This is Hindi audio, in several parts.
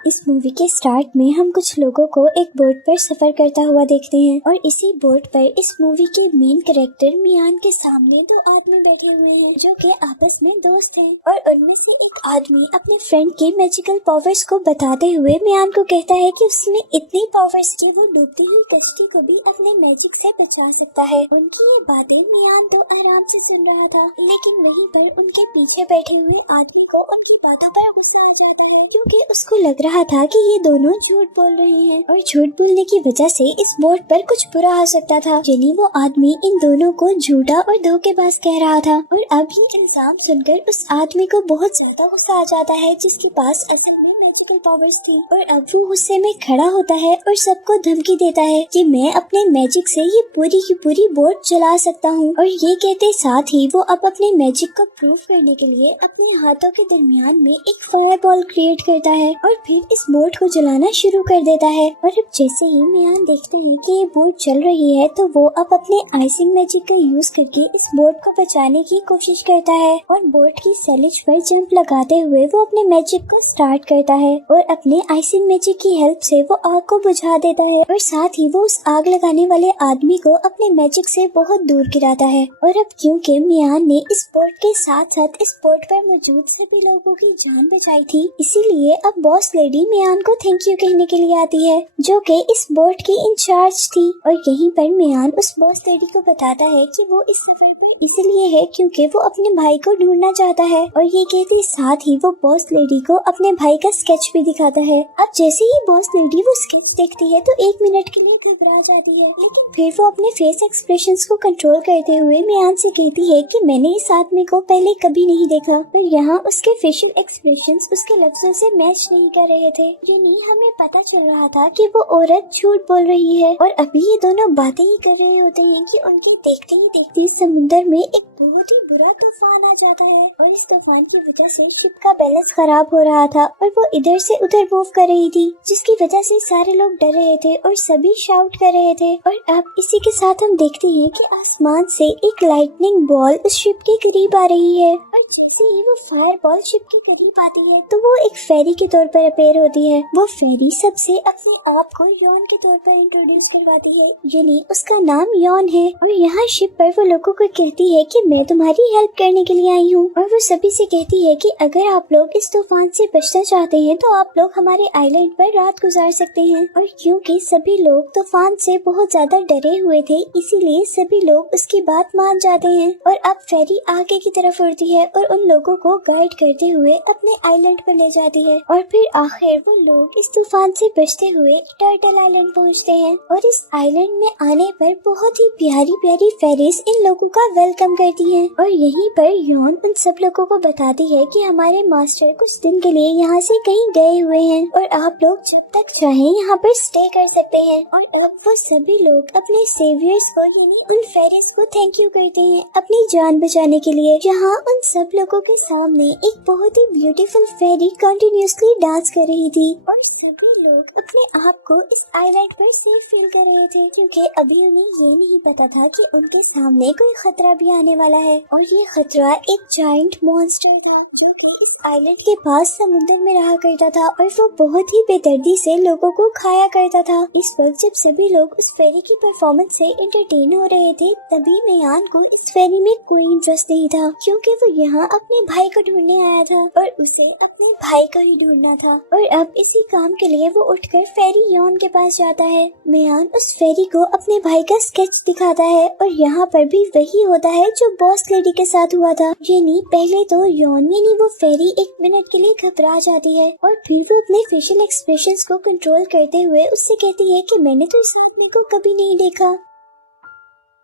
इस मूवी के स्टार्ट में हम कुछ लोगों को एक बोट पर सफर करता हुआ देखते हैं और इसी बोट पर इस मूवी के मेन कैरेक्टर मियान के सामने दो आदमी बैठे हुए हैं जो कि आपस में दोस्त हैं और उनमें से एक आदमी अपने फ्रेंड के मैजिकल पावर्स को बताते हुए मियान को कहता है कि उसमें इतनी पावर्स कि वो डूबती हुई कश्ती को भी अपने मैजिक से बचा सकता है। उनकी ये बातें मियान तो आराम से सुन रहा था, लेकिन वहीं पर उनके पीछे बैठे हुए आदमी को उनकी बातों पर गुस्सा आ जाता है क्योंकि उसको लग रहा था कि ये दोनों झूठ बोल रहे हैं और झूठ बोलने की वजह से इस बोट पर कुछ बुरा हो सकता था। यानी वो आदमी इन दोनों को झूठा और धोखेबाज कह रहा था और अब ये इल्जाम सुनकर उस आदमी को बहुत ज्यादा गुस्सा आ जाता है जिसके पास असल में मैजिकल पावर्स थी और अब वो गुस्से में खड़ा होता है और सबको धमकी देता है कि मैं अपने मैजिक से ये पूरी की पूरी बोट चला सकता हूँ। और ये कहते साथ ही वो अब अपने मैजिक को प्रूव करने के लिए अपने हाथों के दरमियान में एक फायर बॉल क्रिएट करता है और फिर इस बोट को जलाना शुरू कर देता है। और अब जैसे ही मियान देखते हैं कि ये बोट चल रही है तो वो अब अपने आइसिंग मैजिक का यूज करके इस बोट को बचाने की कोशिश करता है और बोट की सैलिज पर जंप लगाते हुए वो अपने मैजिक को स्टार्ट करता है और अपने आइसिंग मैजिक की हेल्प से वो आग को बुझा देता है और साथ ही वो उस आग लगाने वाले आदमी को अपने मैजिक से बहुत दूर गिराता है। और अब क्योंकि मियान ने इस बोट के साथ साथ इस बोट पर मौजूद सभी लोगों की जान बचाई थी, इसीलिए अब बॉस लेडी मियान को थैंक यू कहने के लिए आती है जो कि इस बोट की इंचार्ज थी। और यहीं पर मियान उस बॉस लेडी को बताता है कि वो इस सफर पर इसलिए है क्योंकि वो अपने भाई को ढूंढना चाहता है और ये कहते साथ ही वो बॉस लेडी को अपने भाई का स्केच भी दिखाता है। अब जैसे ही बॉस लेडी वो स्केच देखती है तो 1 मिनट के लिए घबरा जाती है, लेकिन फिर वो अपने फेस एक्सप्रेशंस को कंट्रोल करते हुए मियान से कहती है कि मैंने इस आदमी को पहले कभी नहीं देखा। पर यहाँ उसके फेशियल एक्सप्रेशंस उसके लफ्जों से मैच नहीं कर रहे थे, यानी हमें पता चल रहा था कि वो औरत झूठ बोल रही है। और अभी ये दोनों बातें ही कर रहे होते हैं कि उनके देखते ही देखते समुद्र में एक बहुत ही बुरा तूफान आ जाता है और इस तूफान की वजह से शिप का बैलेंस खराब हो रहा था और वो इधर से उधर मूव कर रही थी, जिसकी वजह से सारे लोग डर रहे थे और सभी शाउट कर रहे थे। और अब इसी के साथ हम देखते हैं कि आसमान से एक लाइटनिंग बॉल उस शिप के करीब आ रही है और जैसे ही वो फायर बॉल शिप के करीब आती है तो वो एक फेरी के तौर पर अपेयर होती है। वो फेरी सबसे अपने आप को यॉन के तौर पर इंट्रोड्यूस करवाती है, यानी उसका नाम यॉन है। और यहाँ शिप पर वो लोगों को कहती है कि मैं तुम्हारी हेल्प करने के लिए आई हूँ और वो सभी से कहती है कि अगर आप लोग इस तूफान से बचना चाहते हैं तो आप लोग हमारे आइलैंड पर रात गुजार सकते हैं। और क्योंकि सभी लोग तूफान से बहुत ज्यादा डरे हुए थे, इसीलिए सभी लोग उसकी बात मान जाते हैं। और अब फेरी आगे की तरफ उड़ती है और उन लोगों को गाइड करते हुए अपने आइलैंड पर ले जाती है और फिर आखिर वो लोग इस तूफान से बचते हुए टर्टल आइलैंड पहुँचते हैं। और इस आइलैंड में आने पर बहुत ही प्यारी प्यारी फेरीज इन लोगों का वेलकम करती हैं। और यहीं पर यॉन उन सब लोगों को बताती है कि हमारे मास्टर कुछ दिन के लिए यहाँ से कहीं गए हुए हैं और आप लोग जब तक चाहें यहाँ पर स्टे कर सकते हैं। और अब वो सभी लोग अपने सेवियर्स को यानी उन फेरीज को थैंक यू करते हैं अपनी जान बचाने के लिए। यहाँ उन सब लोगों के सामने एक बहुत ही ब्यूटीफुल फेरी कंटिन्यूअसली डांस कर रही थी और सभी लोग अपने आप को इस आइलैंड पर सेफ फील कर रहे थे क्योंकि अभी उन्हें ये नहीं पता था कि उनके सामने कोई खतरा भी आने वाला है। और ये खतरा एक जायंट मॉन्स्टर था जो कि इस आइलैंड के पास समुद्र में रहा करता था और वो बहुत ही बेदर्दी से लोगों को खाया करता था। इस वक्त जब सभी लोग उस फेरी की परफॉर्मेंस से एंटरटेन हो रहे थे, तभी मियान को इस फेरी में कोई इंटरेस्ट नहीं था क्योंकि वो यहाँ अपने भाई को ढूंढने आया था और उसे अपने भाई को ही ढूंढना था। और अब इसी काम के लिए वो उठकर फेरी यॉन के पास जाता है। मियान उस फेरी को अपने भाई का स्केच दिखाता है और यहाँ पर भी वही होता है जो बॉस लेडी के साथ हुआ था, यानी पहले तो यॉन यानी वो फेरी 1 मिनट के लिए घबरा जाती है और फिर वो अपने फेशियल एक्सप्रेशंस को कंट्रोल करते हुए उससे कहती है कि मैंने तो इस आदमी को कभी नहीं देखा।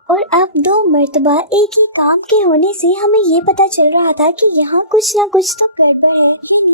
और अब 2 मर्तबा एक ही काम के होने से हमें ये पता चल रहा था कि यहाँ कुछ ना कुछ तो गड़बड़ है।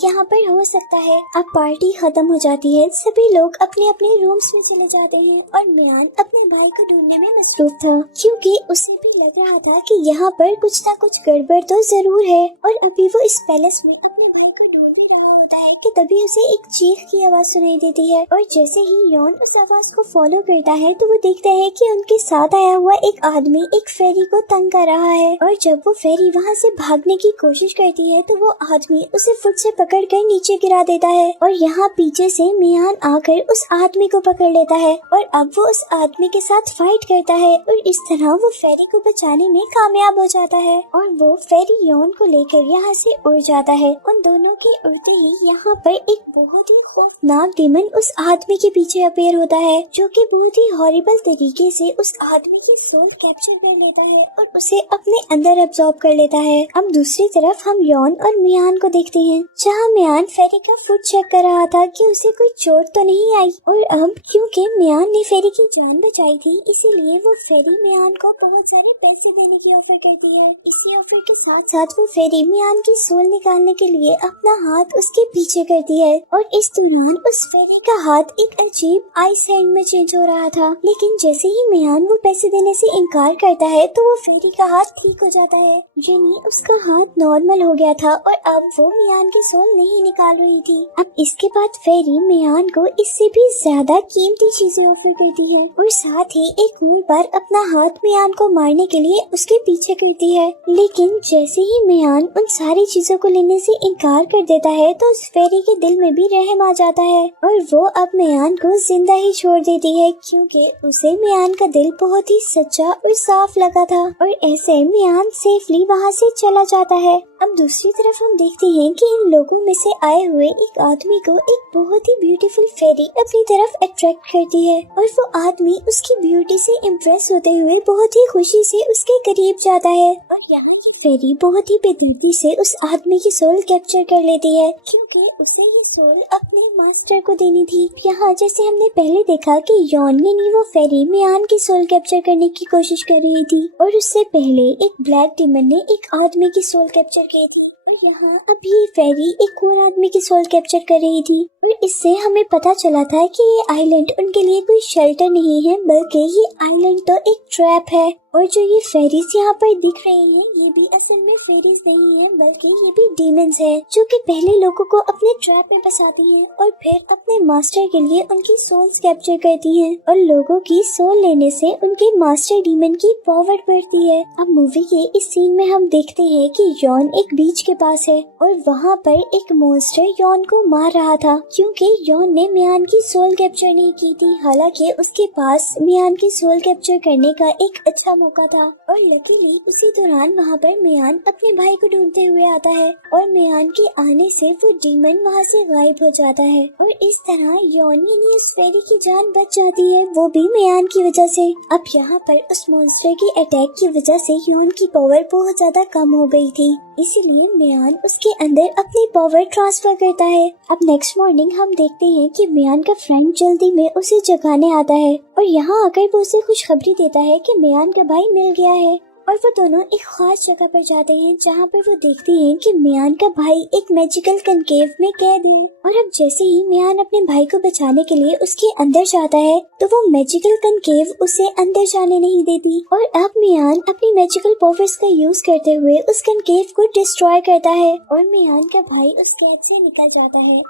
यहाँ पर हो सकता है। अब पार्टी खत्म हो जाती है, सभी लोग अपने अपने रूम्स में चले जाते हैं और मियान अपने भाई को ढूंढने में मसरूफ था क्योंकि उसे भी लग रहा था कि यहाँ पर कुछ ना कुछ गड़बड़ तो जरूर है। और अभी वो इस पैलेस में अपने भाई को ढूंढ भी रहा होता है कि तभी उसे एक चीख की आवाज सुनाई देती है और जैसे ही यॉन उस आवाज को फॉलो करता है तो वो देखता है कि उनके साथ आया हुआ एक आदमी एक फेरी को तंग कर रहा है और जब वो फेरी वहाँ से भागने की कोशिश करती है तो वो आदमी उसे फुट से पकड़कर नीचे गिरा देता है और यहाँ पीछे से मियान आकर उस आदमी को पकड़ लेता है और अब वो उस आदमी के साथ फाइट करता है और इस तरह वो फेरी को बचाने में कामयाब हो जाता है और वो फेरी यॉन को लेकर यहाँ से उड़ जाता है। उन दोनों के उड़ते ही यहाँ पर एक बहुत ही खौफनाक डीमन उस आदमी के पीछे अपीयर होता है जो कि बहुत ही हॉरिबल तरीके से उस आदमी की सोल कैप्चर कर लेता है और उसे अपने अंदर एब्जॉर्ब कर लेता है। अब दूसरी तरफ हम यॉन और मियान को देखते हैं जहाँ मियान फेरी का फुट चेक कर रहा था कि उसे कोई चोट तो नहीं आई और अब क्योंकि मियान ने फेरी की जान बचाई थी इसीलिए वो फेरी मियान को बहुत सारे पैसे देने की ऑफर करती है। इसी ऑफर के साथ साथ वो फेरी मियान की सोल निकालने के लिए अपना हाथ उसके पीछे करती है और इस दौरान उस फेरी का हाथ एक अजीब आइस हैंड में चेंज हो रहा था। लेकिन जैसे ही मियान वो पैसे देने से इनकार करता है तो वो फेरी का हाथ ठीक हो जाता है यानी उसका हाथ नॉर्मल हो गया था और अब वो मियान की सोल नहीं निकाल रही थी। अब इसके बाद फेरी मियान को इससे भी ज्यादा कीमती चीजें ऑफर करती है और साथ ही एक और बार अपना हाथ मियान को मारने के लिए उसके पीछे करती है। लेकिन जैसे ही मियान उन सारी चीजों को लेने से इनकार कर देता है तो उस फेरी के दिल में भी रहम आ जाता है और वो अब मियान को जिंदा ही छोड़ देती है क्योंकि उसे मियान का दिल बहुत ही सच्चा और साफ लगा था और ऐसे मियान सेफली वहाँ से चला जाता है। अब दूसरी तरफ हम देखते हैं कि इन लोगों में से आए हुए एक आदमी को एक बहुत ही ब्यूटीफुल फेरी अपनी तरफ अट्रैक्ट करती है और वो आदमी उसकी ब्यूटी से इम्प्रेस होते हुए बहुत ही खुशी से उसके करीब जाता है और यहाँ फेरी बहुत ही बेदर्दी से उस आदमी की सोल कैप्चर कर लेती है क्योंकि उसे ये सोल अपने मास्टर को देनी थी। यहाँ जैसे हमने पहले देखा कि यॉन यानी वो फेरी मियान की सोल कैप्चर करने की कोशिश कर रही थी और उससे पहले एक ब्लैक डीमन ने एक आदमी की सोल कैप्चर की थी और यहाँ अभी फेरी एक और आदमी की सोल कैप्चर कर रही थी और इससे हमें पता चला था कि ये आइलैंड उनके लिए कोई शेल्टर नहीं है बल्कि ये आइलैंड तो एक ट्रैप है और जो ये फेरीज यहाँ पर दिख रहे हैं ये भी असल में फेरीज नहीं है बल्कि ये भी डीमंस हैं जो कि पहले लोगों को अपने ट्रैप में फंसाती हैं और फिर अपने मास्टर के लिए उनकी सोल्स कैप्चर करती हैं और लोगों की सोल लेने से उनके मास्टर डीमन की पावर बढ़ती है। अब मूवी के इस सीन में हम देखते हैं कि यॉन एक बीच के पास है और वहाँ पर एक मॉन्स्टर यॉन को मार रहा था क्योंकि यॉन ने मियान की सोल कैप्चर नहीं की थी। हालांकि उसके पास मियान की सोल कैप्चर करने का एक अच्छा मौका था और लकीली उसी दौरान वहाँ पर मियान अपने भाई को ढूंढते हुए आता है और मियान के आने से वो डीमन वहाँ से गायब हो जाता है और इस तरह यॉन यानी उस फेरी की जान बच जाती है वो भी मियान की वजह से। अब यहाँ पर उस मॉन्स्टर की अटैक की वजह से यॉन की पावर बहुत ज्यादा कम हो गई थी इसीलिए मियान उसके अंदर अपनी पावर ट्रांसफर करता है। अब नेक्स्ट मॉर्निंग हम देखते हैं कि मियान का फ्रेंड जल्दी में उसे जगाने आता है और यहाँ आकर वो उसे खुशखबरी देता है कि मियान का भाई मिल गया है और वो दोनों एक खास जगह पर जाते हैं जहाँ पर वो देखते हैं कि मियान का भाई एक मैजिकल कनकेव में कैद है और अब जैसे ही मियान अपने भाई को बचाने के लिए उसके अंदर जाता है तो वो मैजिकल कनकेव उसे अंदर जाने नहीं देती और अब मियान अपनी मैजिकल पावर्स का यूज करते हुए उस कनकेव को डिस्ट्रॉय करता है और मियान का भाई उस कैद से निकल जाता है।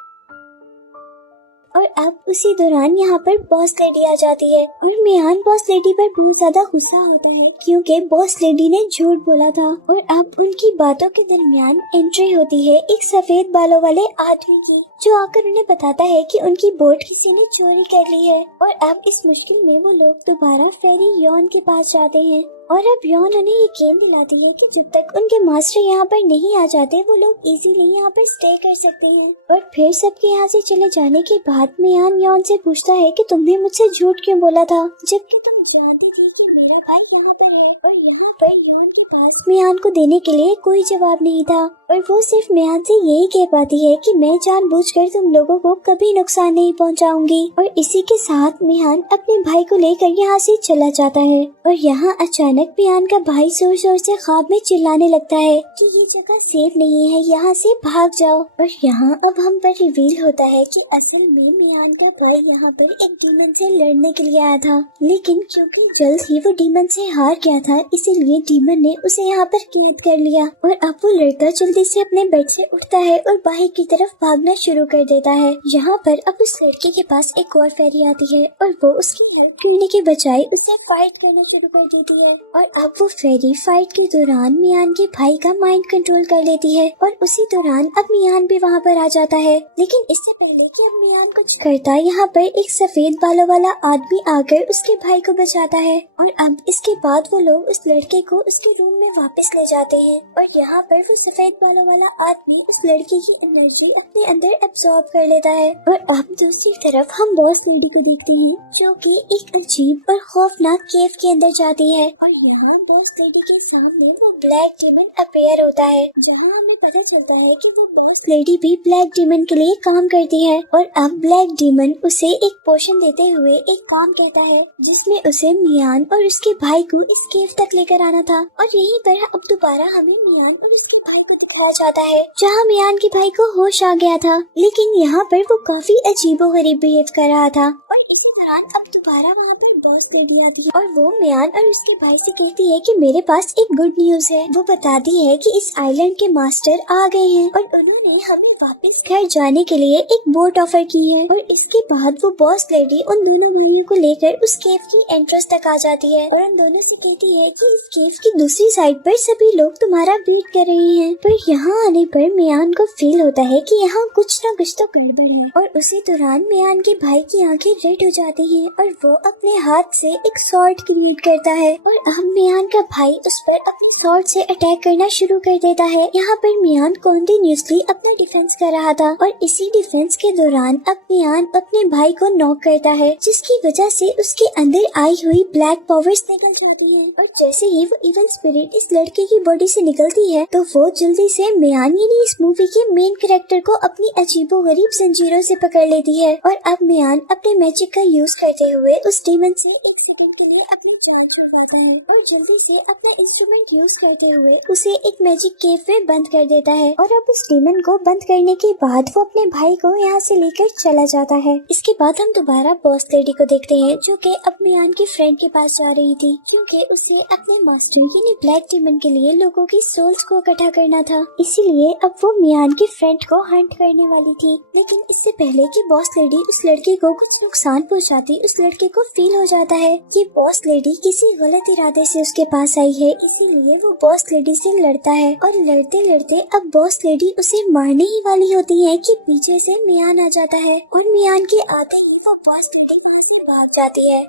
और अब उसी दौरान यहाँ पर बॉस लेडी आ जाती है और मियान बॉस लेडी पर बहुत ज्यादा गुस्सा होता है क्योंकि बॉस लेडी ने झूठ बोला था और अब उनकी बातों के दरमियान एंट्री होती है एक सफेद बालों वाले आदमी की जो आकर उन्हें बताता है कि उनकी बोट किसी ने चोरी कर ली है और अब इस मुश्किल में वो लोग दोबारा फेरी यॉन के पास जाते हैं और अब यॉन उन्हें यकीन दिलाती है कि जब तक उनके मास्टर यहाँ पर नहीं आ जाते वो लोग इजीली यहाँ पर स्टे कर सकते हैं। और फिर सबके यहाँ से चले जाने के बाद मियान यॉन से पूछता है कि तुमने मुझसे झूठ क्यों बोला था जबकि तुम जानती थी कि मेरा भाई यहाँ पर है। और यहाँ पर यॉन के पास मियान को देने के लिए कोई जवाब नहीं था और वो सिर्फ मियान से यही कह पाती है कि मैं जानबूझकर तुम लोगों को कभी नुकसान नहीं पहुँचाऊंगी। और इसी के साथ मियान अपने भाई को लेकर यहाँ से चला जाता है और यहाँ अचानक मियान का भाई जोर जोर से ख्वाब में चिल्लाने लगता है कि ये जगह सेफ नहीं है, यहाँ से भाग जाओ। और यहाँ अब हम पर रिवील होता है कि असल में मियान का भाई यहाँ पर एक डीमन से लड़ने के लिए आया था लेकिन क्योंकि जल्द ही वो डीमन से हार गया था, इसीलिए डीमन ने उसे यहाँ पर कैद कर लिया। और अब वो लड़का जल्दी से अपने बेड से उठता है और बाहर की तरफ भागना शुरू कर देता है। यहाँ पर अब उस लड़के के पास एक और फेरी आती है और वो उसकी हेल्प करने के बजाय उससे फाइट करना शुरू कर देती है। और अब वो फेरी फाइट के दौरान मियान के भाई का माइंड कंट्रोल कर लेती है और उसी दौरान अब मियान भी वहाँ पर आ जाता है। लेकिन इससे पहले कि अब मियान कुछ करता, यहाँ पर एक सफेद बालों वाला आदमी आकर उसके भाई को बचाता है। और अब इसके बाद वो लोग उस लड़के को उसके रूम में वापस ले जाते हैं और यहाँ पर वो सफेद बालों वाला आदमी उस लड़के की एनर्जी अपने अंदर एब्सॉर्ब कर लेता है। और अब दूसरी तरफ हम बॉस लेडी को देखते हैं जो कि एक अजीब और खौफनाक केव के अंदर जाती है। और यहाँ बॉस लेडी के सामने वो ब्लैक डीमन अपीयर होता है, जहाँ हमें पता चलता है कि वो बॉस लेडी भी ब्लैक डीमन के लिए काम करती है। और अब ब्लैक डीमन उसे एक पोशन देते हुए एक काम कहता है जिसमें उसे मियान और उसके भाई को इस केव तक लेकर आना था। और यहीं पर अब दोबारा हमें मियान और उसके भाई को दिखाया जाता है, जहाँ मियान के भाई को होश आ गया था, लेकिन यहाँ पर वो काफी अजीबोगरीब बिहेव कर रहा था। और इसी दौरान अब दोबारा वहाँ पर बॉस लेडी आती है और वो मियान और उसके भाई से कहती है कि मेरे पास एक गुड न्यूज है। वो बताती है कि इस आइलैंड के मास्टर आ गए हैं और उन्होंने हमें वापस घर जाने के लिए एक बोट ऑफर की है। और इसके बाद वो बॉस लेडी उन दोनों भाइयों को लेकर उस केव की एंट्रेंस तक आ जाती है और उन दोनों से कहती है कि इस केव की दूसरी साइड पर सभी लोग तुम्हारा वेट कर रहे हैं। पर यहाँ आने पर मियान को फील होता है कि यहाँ कुछ न कुछ तो गड़बड़ है। और उसी दौरान मियान के भाई की आंखें रेड हो जाती हैं और वो अपने हाथ से एक स्वॉर्ड क्रिएट करता है और अब मियान का भाई उस पर अपने स्वॉर्ड से अटैक करना शुरू कर देता है। यहाँ पर मियान कॉन्टिन्यूसली अपना डिफेंस कर रहा था और इसी डिफेंस के दौरान अब मियान अपने भाई को नॉक करता है, जिसकी वजह से उसके अंदर आई हुई ब्लैक पावर्स निकल जाती है। और जैसे ही वो इविल स्पिरिट इस लड़के की बॉडी से निकलती है तो वो जल्दी से मियान यानी इस मूवी के मेन कैरेक्टर को अपनी अजीबोगरीब जंजीरों से पकड़ लेती है। और अब मियान अपने मैजिक का यूज करते हुए उस डीमन से एक सेकंड के लिए अपनी जान छुड़वाता है और जल्दी से अपना इंस्ट्रूमेंट यूज करते हुए उसे एक मैजिक केव में बंद कर देता है। और अब उस डीमन को बंद करने के बाद वो अपने भाई को यहाँ से लेकर चला जाता है। इसके बाद हम दोबारा बॉस लेडी को देखते हैं जो कि अब मियान की फ्रेंड के पास जा रही थी, क्योंकि उसे अपने मास्टर यानी ब्लैक डीमन के लिए लोगों की सोल्स को इकट्ठा करना था। इसीलिए अब वो मियान की फ्रेंड को हंट करने वाली थी। लेकिन इससे पहले कि बॉस लेडी उस लड़के को कुछ नुकसान पहुँचाती, उस लड़के को फील हो जाता है कि बॉस लेडी किसी गलत इरादे से उसके पास आई है, इसीलिए वो बॉस लेडी से लड़ता है। और लड़ते लड़ते अब बॉस लेडी उसे मारने ही वाली होती है कि पीछे से मियान आ जाता है और मियान के आते ही वो बॉस लेडी से भाग जाती है।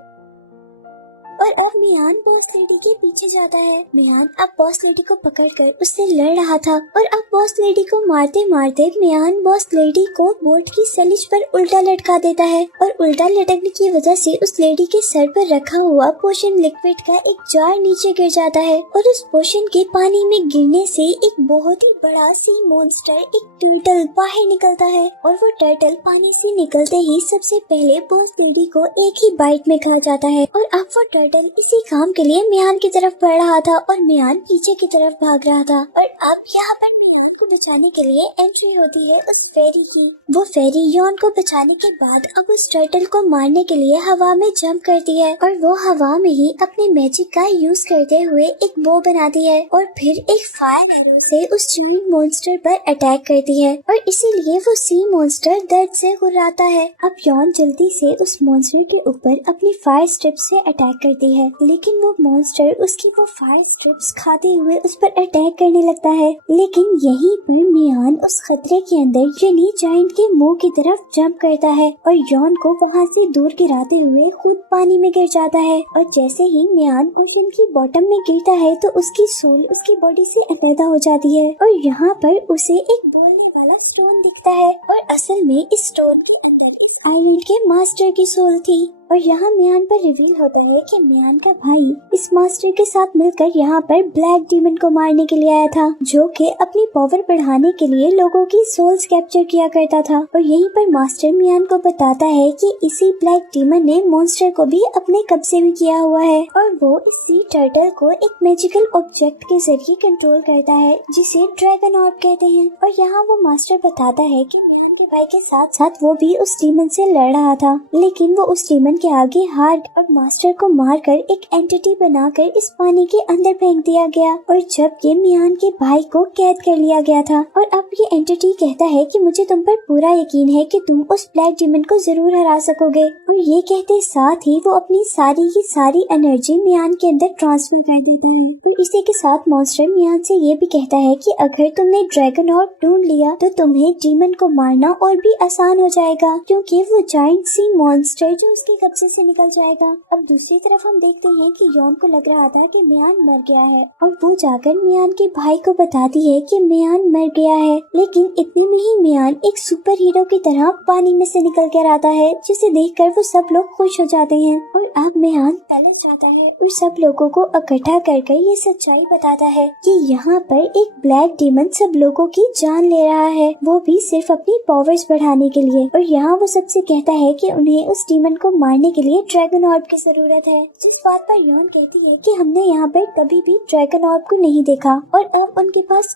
और अब मियान बॉस लेडी के पीछे जाता है। मियान अब बॉस लेडी को पकड़कर उससे लड़ रहा था और अब बॉस लेडी को मारते मारते मियान बॉस लेडी को बोट की सलिज पर उल्टा लटका देता है और उल्टा लटकने की वजह से उस लेडी के सर पर रखा हुआ पोशन लिक्विड का एक जार नीचे गिर जाता है और उस पोशन के पानी में गिरने से एक बहुत ही बड़ा सी मॉन्स्टर एक टर्टल बाहर निकलता है। और वो टर्टल पानी से निकलते ही सबसे पहले बॉस लेडी को एक ही बाइट में खा जाता है। और अब वो टर्टल इसी काम के लिए मियान की तरफ बढ़ रहा था और मियान पीछे की तरफ भाग रहा था। और अब यहाँ पर को बचाने के लिए एंट्री होती है उस फेरी की। वो फेरी यॉन को बचाने के बाद अब उस टर्टल को मारने के लिए हवा में जंप करती है और वो हवा में ही अपने मैजिक का यूज करते हुए एक बो बनाती है और फिर एक फायर एरो से उस जायंट मॉन्स्टर पर अटैक करती है और इसीलिए वो सी मॉन्स्टर दर्द से गुर्राता है। अब यॉन जल्दी से उस मॉन्स्टर के ऊपर अपनी फायर स्ट्रिप्स से अटैक करती है, लेकिन वो मॉन्स्टर उसकी वो फायर स्ट्रिप्स खाते हुए उस पर अटैक करने लगता है। लेकिन यही पर मियान उस खतरे के अंदर यानी जायंट के मुंह की तरफ जंप करता है और यॉन को वहां से दूर गिराते हुए खुद पानी में गिर जाता है। और जैसे ही मियान ओशन की बॉटम में गिरता है तो उसकी सोल उसकी बॉडी से अलग हो जाती है और यहाँ पर उसे एक बोलने वाला स्टोन दिखता है और असल में इस स्टोन के अंदर आइलैंड के मास्टर की सोल थी। और यहाँ मियान पर रिवील होता है कि मियान का भाई इस मास्टर के साथ मिलकर यहाँ पर ब्लैक डीमन को मारने के लिए आया था, जो कि अपनी पावर बढ़ाने के लिए लोगों की सोल्स कैप्चर किया करता था। और यहीं पर मास्टर मियान को बताता है कि इसी ब्लैक डीमन ने मॉन्स्टर को भी अपने कब्जे में किया हुआ है और वो इस सी टर्टल को एक मैजिकल ऑब्जेक्ट के जरिए कंट्रोल करता है जिसे ड्रैगन ऑर्ब कहते हैं। और यहाँ वो मास्टर बताता है कि भाई के साथ साथ वो भी उस डीमन से लड़ रहा था, लेकिन वो उस डीमन के आगे हार और मास्टर को मारकर एक एंटिटी बनाकर इस पानी के अंदर फेंक दिया गया। और जब ये मियान के भाई को कैद कर लिया गया था और अब ये एंटिटी कहता है कि मुझे तुम पर पूरा यकीन है कि तुम उस ब्लैक डीमन को जरूर हरा सकोगे। और ये कहते साथ ही वो अपनी सारी की सारी एनर्जी मियान के अंदर ट्रांसफर कर देता है। और इसी के साथ मॉन्स्टर मियान से ये भी कहता है कि अगर तुमने ड्रैगन ऑर्ब ढूंढ लिया तो तुम्हें डीमन को मारना और भी आसान हो जाएगा, क्योंकि वो जायंट सी मॉन्स्टर जो उसके कब्जे से निकल जाएगा। अब दूसरी तरफ हम देखते हैं कि यॉन को लग रहा था कि मियान मर गया है और वो जाकर मियान के भाई को बताती है कि मियान मर गया है। लेकिन इतने में ही मियान एक सुपर हीरो की तरह पानी में से निकल कर आता है, जिसे देखकर वो सब लोग खुश हो जाते हैं। और अब मियान पैलेस जाता है और सब लोगों को इकट्ठा कर ये सच्चाई बताता है कि यहाँ पर एक ब्लैक डीमन सब लोगों की जान ले रहा है, वो भी सिर्फ अपनी पावर्स बढ़ाने के लिए। और यहाँ वो सबसे कहता है कि उन्हें उस डीमन को मारने के लिए ड्रैगन ऑर्ब की जरूरत है। जिस बात पर यॉन कहती है कि हमने यहाँ पर कभी भी ड्रैगन ऑर्ब को नहीं देखा और अब उनके पास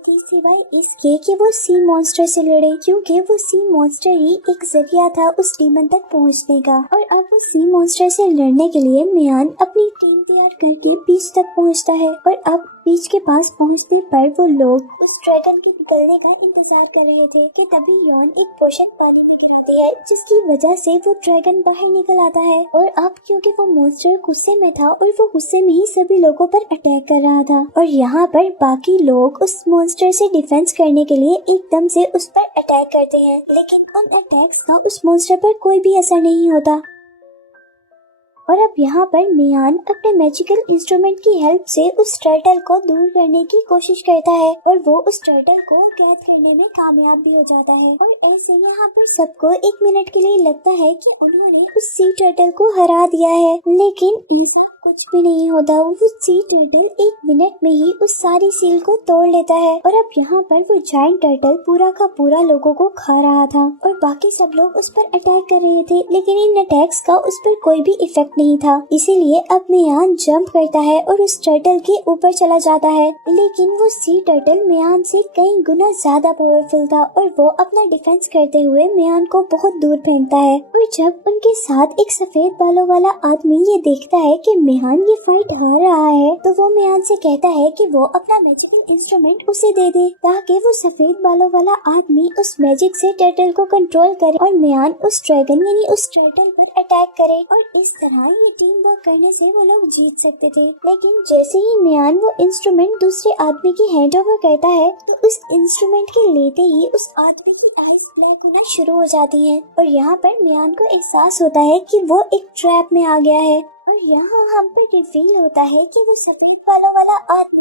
थी सिवाय इसके कि वो सी मॉन्स्टर से लड़े, क्योंकि वो सी मॉन्स्टर ही एक जरिया था उस डीमन तक पहुंचने का। और अब वो सी मॉन्स्टर से लड़ने के लिए मियान अपनी टीम तैयार करके बीच तक पहुंचता है। और अब बीच के पास पहुंचने पर वो लोग उस ड्रैगन के निकलने का इंतजार कर रहे थे कि तभी यॉन एक पोशन पानी है, जिसकी वजह से वो ड्रैगन बाहर निकल आता है। और अब क्योंकि वो मॉन्स्टर गुस्से में था और वो गुस्से में ही सभी लोगों पर अटैक कर रहा था, और यहाँ पर बाकी लोग उस मॉन्स्टर से डिफेंस करने के लिए एकदम से उस पर अटैक करते हैं, लेकिन उन अटैक्स का उस मॉन्स्टर पर कोई भी असर नहीं होता। और अब यहाँ पर मियान अपने मैजिकल इंस्ट्रूमेंट की हेल्प से उस टर्टल को दूर करने की कोशिश करता है और वो उस टर्टल को कैद करने में कामयाब भी हो जाता है। और ऐसे यहाँ पर सबको 1 मिनट के लिए लगता है कि उन्होंने उस सी टर्टल को हरा दिया है, लेकिन कुछ भी नहीं होता। वो सी टर्टल 1 मिनट में ही उस सारी सील को तोड़ लेता है। और अब यहाँ पर वो जायंट टर्टल पूरा का पूरा लोगों को खा रहा था और बाकी सब लोग उस पर अटैक कर रहे थे, लेकिन इन अटैक्स का उस पर कोई भी इफेक्ट नहीं था। इसीलिए अब मियान जंप करता है और उस टर्टल के ऊपर चला जाता है, लेकिन वो सी टर्टल मियान से कई गुना ज्यादा पावरफुल था और वो अपना डिफेंस करते हुए मियान को बहुत दूर फेंकता है। और जब उनके साथ एक सफेद बालों वाला आदमी ये देखता है कि मियान ये फाइट हार रहा है, तो वो मियान से कहता है कि वो अपना मैजिकल इंस्ट्रूमेंट उसे दे दे, ताकि वो सफेद बालों वाला आदमी उस मैजिक से टर्टल को कंट्रोल करे और मियान उस ड्रैगन यानी उस टर्टल पर अटैक करे। और इस तरह ये टीम वर्क करने से वो लोग जीत सकते थे। लेकिन जैसे ही मियान वो इंस्ट्रूमेंट दूसरे आदमी की हैंड ओवर करता है, तो उस इंस्ट्रूमेंट के लेते ही उस आदमी की आईज ब्लैक होना शुरू हो जाती हैं। और यहाँ पर मियान को एहसास होता है कि वो एक ट्रैप में आ गया है। और यहाँ हम पर रिवील होता है कि वो सफेद बालों वाला आदमी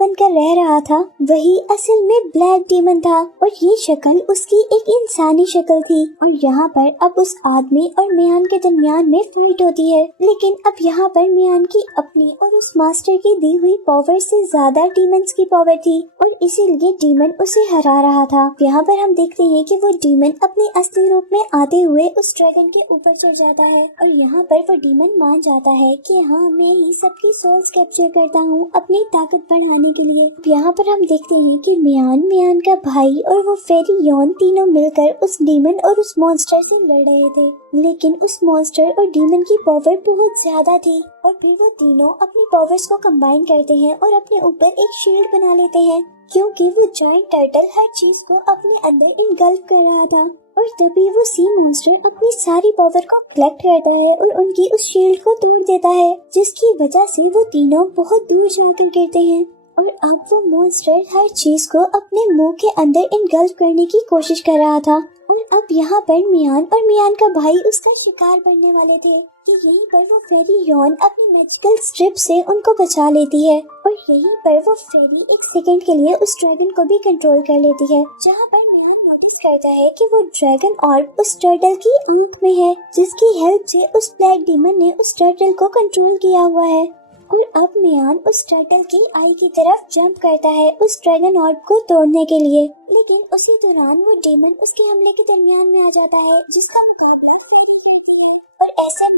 बनकर रह रहा था, वही असल में ब्लैक डीमन था और ये शक्ल उसकी एक इंसानी शक्ल थी। और यहाँ पर अब उस आदमी और मियान के दरमियान में फाइट होती है, लेकिन अब यहाँ पर मियान की अपनी और उस मास्टर की दी हुई पावर से ज्यादा डीमंस की पावर थी और इसीलिए डीमन उसे हरा रहा था। यहाँ पर हम देखते हैं कि वो डीमन अपने असली रूप में आते हुए उस ड्रैगन के ऊपर चढ़ जाता है और यहाँ पर वो डीमन मान जाता है कि हाँ, मैं ही सबकी सोल्स कैप्चर करता हूँ अपनी ताकत बढ़ाने के लिए। यहाँ पर हम देखते हैं कि मियान का भाई और वो फेरी यॉन तीनों मिलकर उस डीमन और उस मॉन्स्टर से लड़ रहे थे, लेकिन उस मॉन्स्टर और डीमन की पावर बहुत ज्यादा थी। और फिर वो तीनों अपनी पावर्स को कंबाइन करते हैं और अपने ऊपर एक शील्ड बना लेते हैं, क्योंकि वो जायंट टर्टल हर चीज को अपने अंदर इनगल्फ कर रहा था। और तभी वो सी मॉन्स्टर अपनी सारी पावर को कलेक्ट करता है और उनकी उस शील्ड को तोड़ देता है, जिसकी वजह से वो तीनों बहुत दूर जाकर गिरते हैं। और अब वो मॉन्स्टर हर चीज को अपने मुंह के अंदर इनगल्फ करने की कोशिश कर रहा था। और अब यहाँ पर मियान और मियान का भाई उसका शिकार बनने वाले थे कि यहीं पर वो फेरी यॉन अपनी मैजिकल स्ट्रिप से उनको बचा लेती है और यहीं पर वो फेरी एक सेकंड के लिए उस ड्रैगन को भी कंट्रोल कर लेती है, जहाँ पर मियान नोटिस करता है कि वो ड्रैगन ऑर्ब उस टर्टल की आंख में है, जिसकी हेल्प से उस ब्लैक डीमन ने उस टर्टल को कंट्रोल किया हुआ है। और अब मियान उस टर्टल की आई की तरफ जंप करता है उस ड्रैगन ऑर्ब को तोड़ने के लिए, लेकिन उसी दौरान वो डीमन उसके हमले के दरमियान में आ जाता है, जिसका मुकाबला फेरी करती है। और ऐसे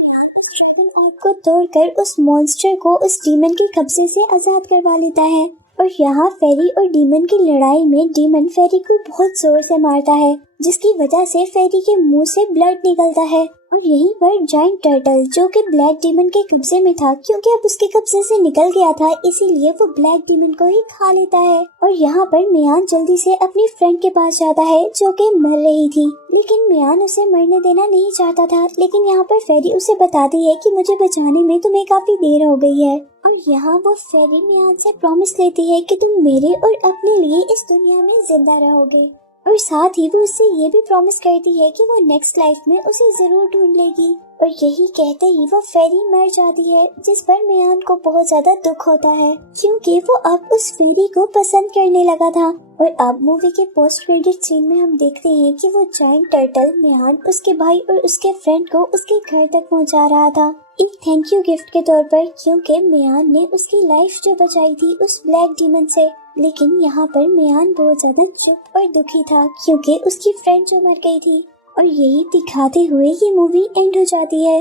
ड्रैगन ऑर्ब को तोड़कर उस मॉन्स्टर को उस डीमन के कब्जे से आजाद करवा लेता है। और यहाँ फेरी और डीमन की लड़ाई में डीमन फेरी को बहुत जोर से मारता है, जिसकी वजह से फेरी के मुंह से ब्लड निकलता है। और यहीं पर जायंट टर्टल जो कि ब्लैक डीमन के कब्जे में था, क्योंकि अब उसके कब्जे से निकल गया था, इसीलिए वो ब्लैक डीमन को ही खा लेता है। और यहाँ पर मियान जल्दी से अपनी फ्रेंड के पास जाता है जो कि मर रही थी, लेकिन मियान उसे मरने देना नहीं चाहता था। लेकिन यहाँ पर फेरी उसे बताती है कि मुझे बचाने में तुम्हें काफी देर हो गई है। और यहाँ वो फेरी मियान से प्रॉमिस लेती है कि तुम मेरे और अपने लिए इस दुनिया में जिंदा रहोगे। और साथ ही वो उससे ये भी प्रॉमिस करती है कि वो नेक्स्ट लाइफ में उसे जरूर ढूंढ लेगी। और यही कहते ही वो फेरी मर जाती है, जिस पर मियान को बहुत ज्यादा दुख होता है, क्योंकि वो अब उस फेरी को पसंद करने लगा था। और अब मूवी के पोस्ट क्रेडिट सीन में हम देखते हैं कि वो जायंट टर्टल मियान, उसके भाई और उसके फ्रेंड को उसके घर तक पहुंचा रहा था, एक थैंक यू गिफ्ट के तौर पर, क्योंकि मियान ने उसकी लाइफ जो बचाई थी उस ब्लैक डीमन से। लेकिन यहाँ पर मियान बहुत ज्यादा चुप और दुखी था, क्योंकि उसकी फ्रेंड जो मर गई थी। और यही दिखाते हुए ये मूवी एंड हो जाती है।